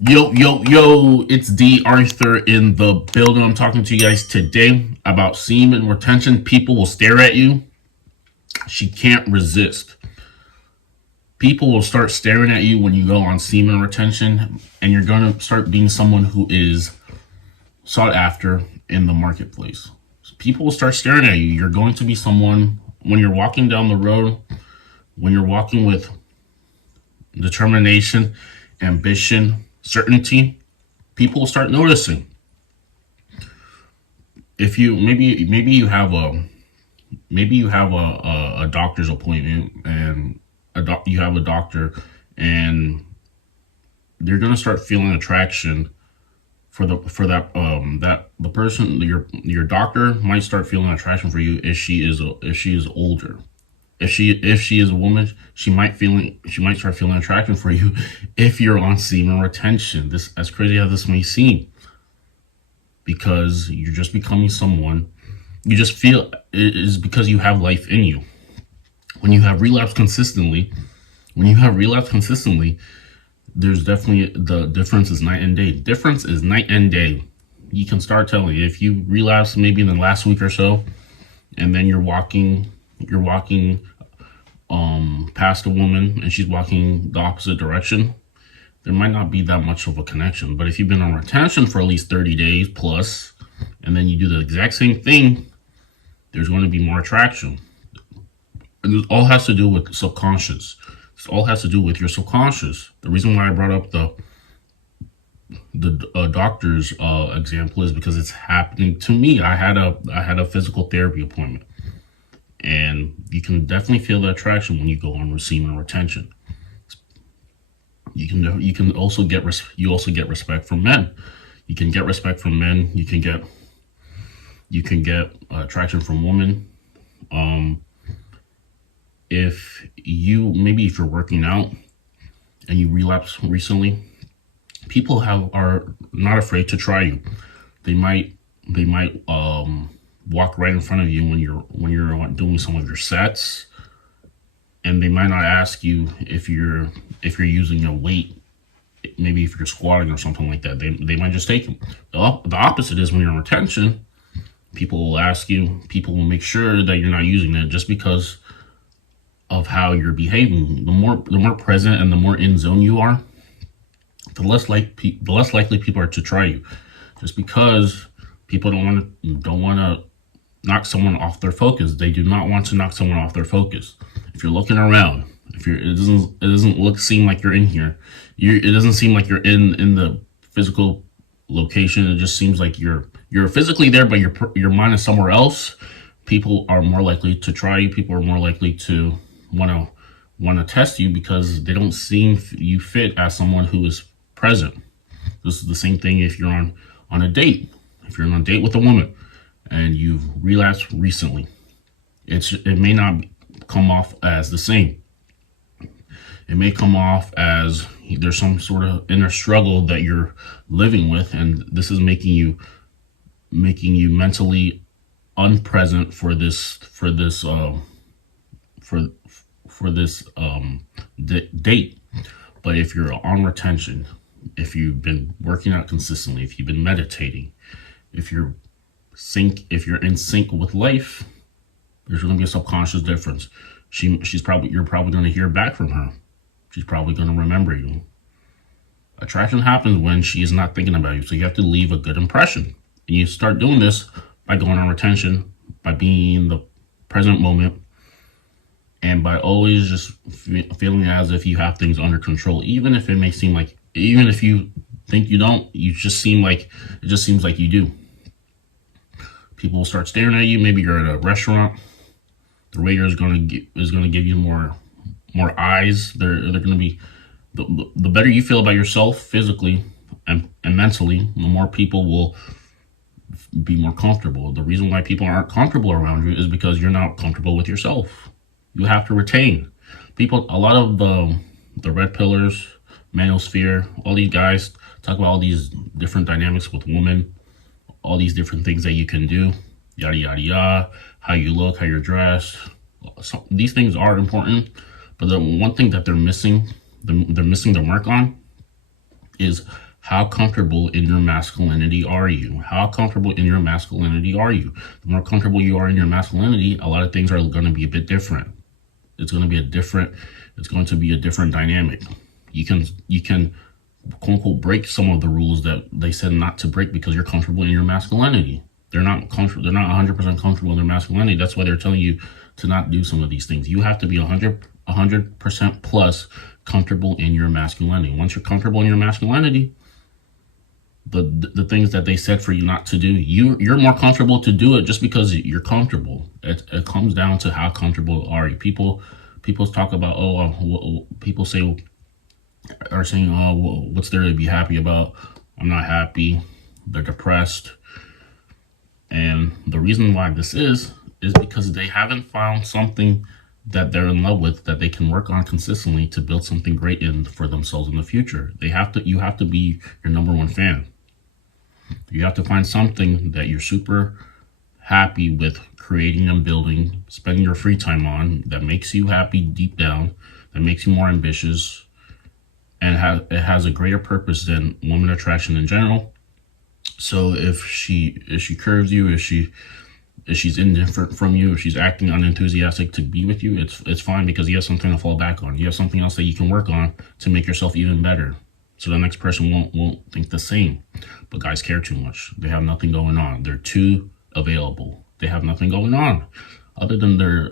Yo, yo, yo, it's D.Arthur in the building. I'm talking to you guys today about semen retention. People will stare at you. She can't resist. People will start staring at you when you go on semen retention, and you're going to start being someone who is sought after in the marketplace. People will start staring at you. You're going to be someone when you're walking down the road, when you're walking with determination, ambition, certainty, people will start noticing. If you maybe you have a doctor's appointment, and you have a doctor, and you're gonna start feeling attraction for that the person, your doctor might start feeling attraction for you if she is older. If she is a woman, she might start feeling attraction for you if you're on semen retention. This, as crazy as this may seem, because you're just becoming someone. You just feel it is because you have life in you. When you have relapse consistently, when you have relapse consistently, there's definitely, the difference is night and day. Difference is night and day. You can start telling if you relapse maybe in the last week or so, and then you're walking past a woman and she's walking the opposite direction. There might not be that much of a connection. But if you've been on retention for at least 30 days plus, and then you do the exact same thing, there's going to be more attraction. And it all has to do with subconscious. This all has to do with your subconscious. The reason why I brought up the doctor's example is because it's happening to me. I had a physical therapy appointment, and you can definitely feel the attraction when you go on semen retention. You can also get respect from men. You can get respect from men. You can get attraction from women. Um, if you're working out and you relapse recently, people are not afraid to try you. They might walk right in front of you when you're doing some of your sets, and they might not ask you if you're using a weight. Maybe if you're squatting or something like that, they might just take them. The opposite is when you're in retention, people will ask you. People will make sure that you're not using it just because of how you're behaving. The more present and the more in zone you are, the less likely people are to try you. Just because people don't want to knock someone off their focus. They do not want to knock someone off their focus. If you're looking around, it doesn't seem like you're in here. It doesn't seem like you're in the physical location. It just seems like you're physically there, but your mind is somewhere else. People are more likely to try you. People are more likely to want to test you because they don't seem you fit as someone who is present. This is the same thing if you're on a date. If you're on a date with a woman and you've relapsed recently, it may not come off as the same. It may come off as there's some sort of inner struggle that you're living with, and this is making you mentally unpresent for for this date. But if you're on retention, if you've been working out consistently, if you've been meditating, if you're in sync with life, there's going to be a subconscious difference. You're probably going to hear back from her. She's probably going to remember you. Attraction happens when she is not thinking about you. So you have to leave a good impression. And you start doing this by going on retention, by being in the present moment, and by always just feeling as if you have things under control. Even if you think you don't, it just seems like you do. People will start staring at you. Maybe you're at a restaurant. The waiter is going to give you more eyes. They're going to be the better you feel about yourself physically and mentally, the more people will be more comfortable. The reason why people aren't comfortable around you is because you're not comfortable with yourself. You have to retain people. A lot of the red pillars, manosphere, all these guys talk about all these different dynamics with women, all these different things that you can do, yada yada yada, how you look, how you're dressed. So these things are important, but the one thing that they're missing the mark on is How comfortable in your masculinity are you? How comfortable in your masculinity are you? The more comfortable you are in your masculinity, a lot of things are going to be a bit different. It's going to be a different. It's going to be a different dynamic. You can quote unquote break some of the rules that they said not to break because you're comfortable in your masculinity. They're not comfortable. They're not 100% comfortable in their masculinity. That's why they're telling you to not do some of these things. You have to be 100% plus comfortable in your masculinity. Once you're comfortable in your masculinity, the things that they said for you not to do, you're more comfortable to do it just because you're comfortable. It comes down to how comfortable are you. People talk about, people are saying, oh, well, what's there to be happy about? I'm not happy. They're depressed. And the reason why this is because they haven't found something that they're in love with that they can work on consistently to build something great in for themselves in the future. You have to be your number one fan. You have to find something that you're super happy with creating and building, spending your free time on, that makes you happy deep down, that makes you more ambitious, and it has a greater purpose than woman attraction in general. So if she curves you, if she's indifferent from you, if she's acting unenthusiastic to be with you, it's fine, because you have something to fall back on. You have something else that you can work on to make yourself even better. So the next person won't think the same. But guys care too much. They have nothing going on. They're too available. They have nothing going on. Other than their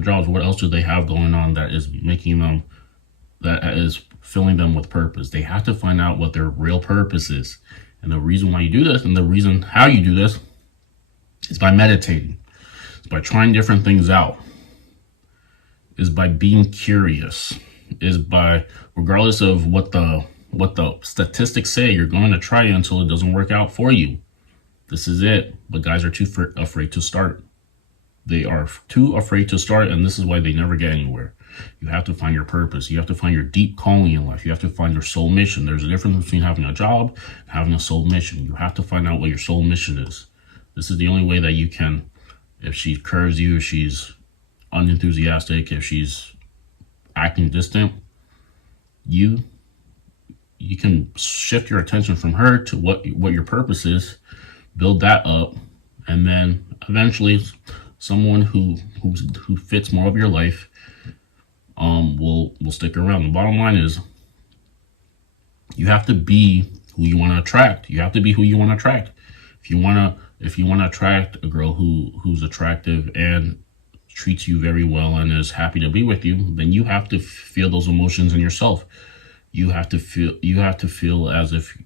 jobs, what else do they have going on that is filling them with purpose? They have to find out what their real purpose is. And the reason why you do this, and the reason how you do this, is by meditating. It's by trying different things out. Is by being curious. Is by, regardless of what the statistics say, you're going to try it until it doesn't work out for you. This is it. But guys are too afraid to start. They are too afraid to start, and this is why they never get anywhere. You have to find your purpose. You have to find your deep calling in life. You have to find your soul mission. There's a difference between having a job and having a soul mission. You have to find out what your soul mission is. This is the only way that you can. If she curves you, if she's unenthusiastic, if she's acting distant, you can shift your attention from her to what your purpose is, build that up, and then eventually someone who fits more of your life will stick around. The bottom line is, you have to be who you want to attract. You have to be who you want to attract. If you want to attract a girl who's attractive and treats you very well and is happy to be with you, then you have to feel those emotions in yourself. You have to feel as if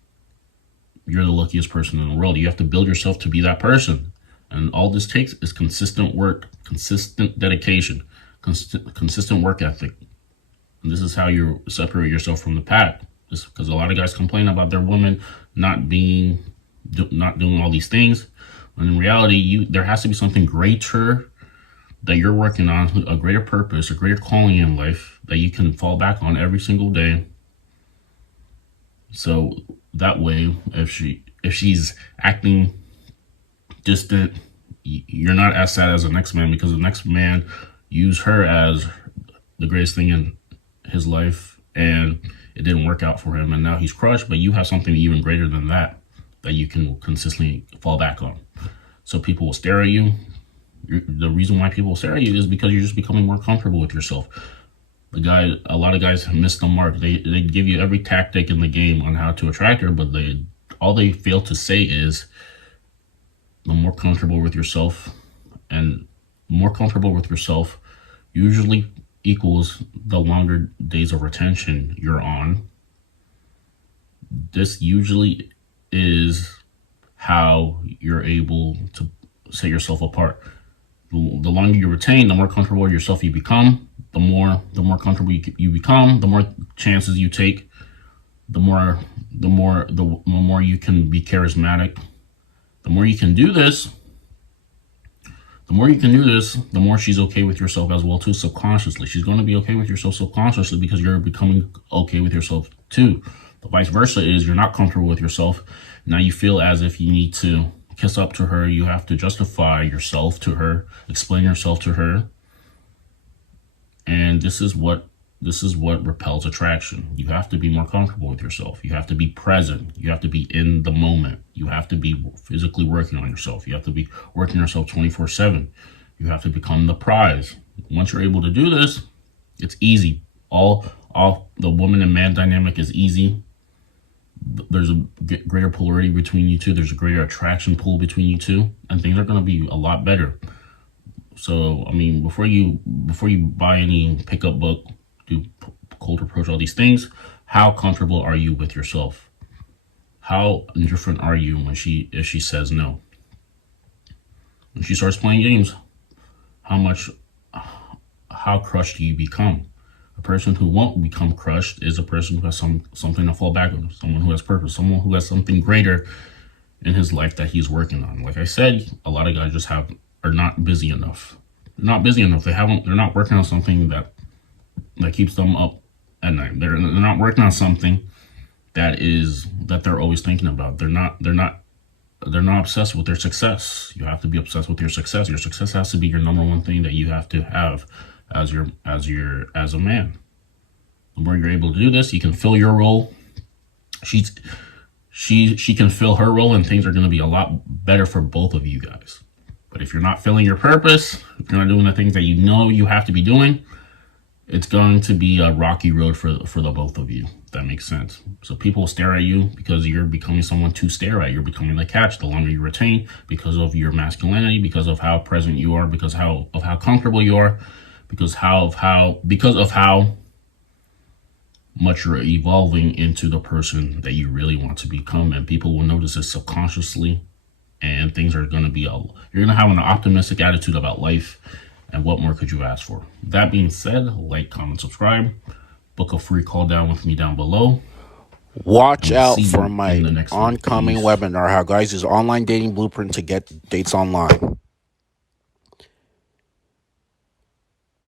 you're the luckiest person in the world. You have to build yourself to be that person. And all this takes is consistent work, consistent dedication, consistent work ethic. And this is how you separate yourself from the pack. Because a lot of guys complain about their women not doing all these things. When in reality, there has to be something greater that you're working on, a greater purpose, a greater calling in life that you can fall back on every single day. So that way, if she's acting distant, you're not as sad as the next man, because the next man used her as the greatest thing in his life and it didn't work out for him, and now he's crushed. But you have something even greater than that you can consistently fall back on. So people will stare at you. The reason why people will stare at you is because you're just becoming more comfortable with yourself. A lot of guys miss the mark. They give you every tactic in the game on how to attract her, but all they fail to say is, the more comfortable with yourself, and more comfortable with yourself usually equals the longer days of retention you're on. This usually is how you're able to set yourself apart. The longer you retain, the more comfortable with yourself you become. The more comfortable you become, the more chances you take. The more you can be charismatic. The more you can do this, the more she's okay with yourself as well too, subconsciously. She's going to be okay with yourself subconsciously because you're becoming okay with yourself too. The vice versa is, you're not comfortable with yourself. Now you feel as if you need to kiss up to her. You have to justify yourself to her, explain yourself to her. And this is what This is what repels attraction. You have to be more comfortable with yourself. You have to be present. You have to be in the moment. You have to be physically working on yourself. You have to be working yourself 24/7. You have to become the prize. Once you're able to do this, it's easy. All the woman and man dynamic is easy. There's a greater polarity between you two. There's a greater attraction pull between you two, and things are going to be a lot better. So, I mean, before you buy any pickup book, do cold approach, all these things, how comfortable are you with yourself? How indifferent are you when if she says no? When she starts playing games, how crushed do you become? A person who won't become crushed is a person who has something to fall back on, someone who has purpose, someone who has something greater in his life that he's working on. Like I said, a lot of guys just are not busy enough. They're not busy enough. They're not working on something that keeps them up at night. They're not working on something that they're always thinking about. They're not obsessed with their success. You have to be obsessed with your success. Your success has to be your number one thing that you have to have as a man. The more you're able to do this, you can fill your role. She can fill her role, and things are going to be a lot better for both of you guys. But if you're not filling your purpose, if you're not doing the things that you know you have to be doing, it's going to be a rocky road for the both of you. If that makes sense. So people stare at you because you're becoming someone to stare at. You're becoming the catch the longer you retain, because of your masculinity, because of how present you are, because of how comfortable you are, because of how much you're evolving into the person that you really want to become. And people will notice this subconsciously, and things are going to be you're going to have an optimistic attitude about life. And what more could you ask for? That being said, like, comment, subscribe, book a free call down with me down below. Watch out for my oncoming webinar, How Guys Use Online Dating Blueprint to Get Dates Online.